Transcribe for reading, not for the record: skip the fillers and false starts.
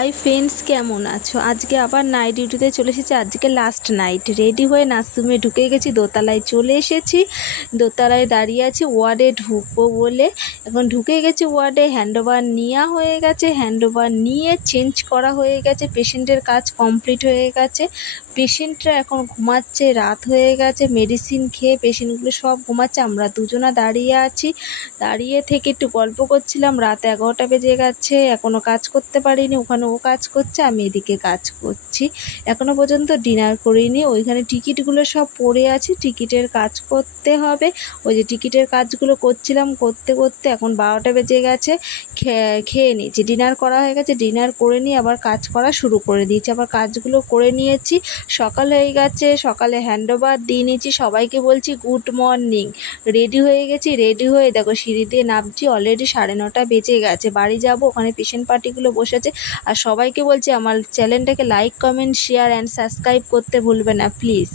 Hi friends, কেমন আছো? আজকে আবার নাইট ডিউটিতে চলে এসেছি। আজকে লাস্ট নাইট। রেডি হয়ে নার্সিংহোমে ঢুকে গেছি। দোতলায় চলে এসেছি। দোতলায় দাঁড়িয়ে আছি ওয়ার্ডে ঢুকবো বলে। এখন ঢুকে গেছি ওয়ার্ডে। হ্যান্ডওভার নেওয়া হয়ে গেছে। হ্যান্ডওভার নিয়ে চেঞ্জ করা হয়ে গেছে। পেশেন্টের কাজ কমপ্লিট হয়ে গেছে। পেশেন্টরা এখন ঘুমাচ্ছে। রাত হয়ে গেছে। মেডিসিন খেয়ে পেশেন্টগুলো সব ঘুমাচ্ছে। আমরা দুজনা দাঁড়িয়ে আছি। দাঁড়িয়ে থেকে একটু গল্প করছিলাম। রাত 11টা বেজে গেছে। এখনও কাজ করতে পারিনি। ওখানে ও কাজ করছে, আমি এদিকে কাজ করছি। এখনও পর্যন্ত ডিনার করিনি। ওইখানে টিকিটগুলো সব পড়ে আছে। টিকিটের কাজ করতে হবে। ওই যে টিকিটের কাজগুলো করছিলাম। করতে করতে এখন 12টা বেজে গেছে। খেয়ে নিয়েছি। ডিনার করা হয়ে গেছে। ডিনার করে নিয়ে আবার কাজ করা শুরু করে দিয়েছি। আবার কাজগুলো করে নিয়েছি। সকাল হয়ে গেছে। সকালে হ্যান্ডওভার দিয়ে নিয়েছি। সবাইকে বলছি গুড মর্নিং। রেডি হয়ে গেছি। রেডি হয়ে দেখো সিঁড়ি দিয়ে নামছি। অলরেডি 9:30 বেজে গেছে। বাড়ি যাব। ওখানে পেশেন্ট পার্টিগুলো বসে আছে। আর সবাইকে বলছি আমার চ্যানেলটাকে like, comment, share and subscribe করতে ভুলবে না প্লিজ।